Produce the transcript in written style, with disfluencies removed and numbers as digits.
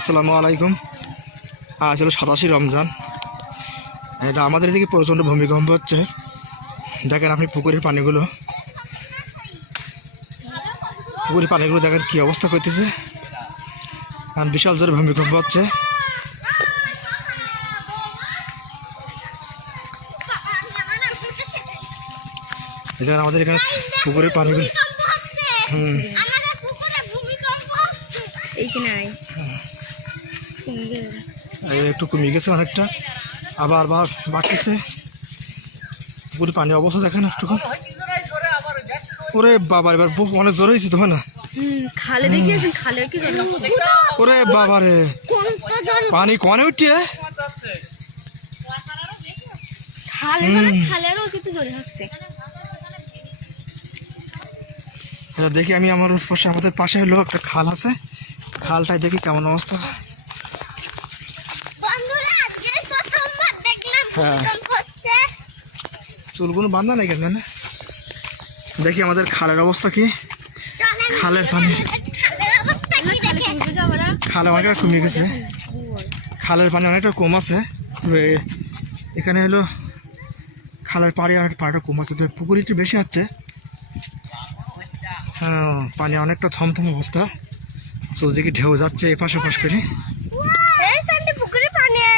আসসালামু আলাইকুম। আজ হলো 87 রমজান। এটা আমাদের এদিকে প্রচণ্ড ভূমিকম্প হচ্ছে। দেখেন আপনি পুকুরের পানিগুলো দেখেন কি অবস্থা করতেছে। বিশাল জোরে ভূমিকম্প হচ্ছে। দেখেন আমাদের এখানে পুকুরের পানিগুলো একটু কমে গেছে অনেকটা, আবার বাড়তেছে। পুকুরের পানির অবস্থা দেখেন একটু। ওরে বাবা, এবার অনেক জোরে হয়েছে তো না? ওরে বাবা রে, পানি কনে উঠিয়ে দেখি আমি আমাদের পাশে হলো একটা খাল আছে, খালটায় দেখি কেমন অবস্থা। হ্যাঁ, চুলগুলো বান্ধা নাই কেন? দেখি আমাদের খালের অবস্থা কি। খালের পানি অনেকটা কমে গেছে, খালের পানি অনেকটা কম আছে। তবে এখানে হলো খালের পানিটা কম আছে, তবে পুকুর একটু বেশি হচ্ছে। হ্যাঁ, পানি অনেকটা থমথম অবস্থা। চোদ্দিকে ঢেউ যাচ্ছে এপাশ ওপাশ করে।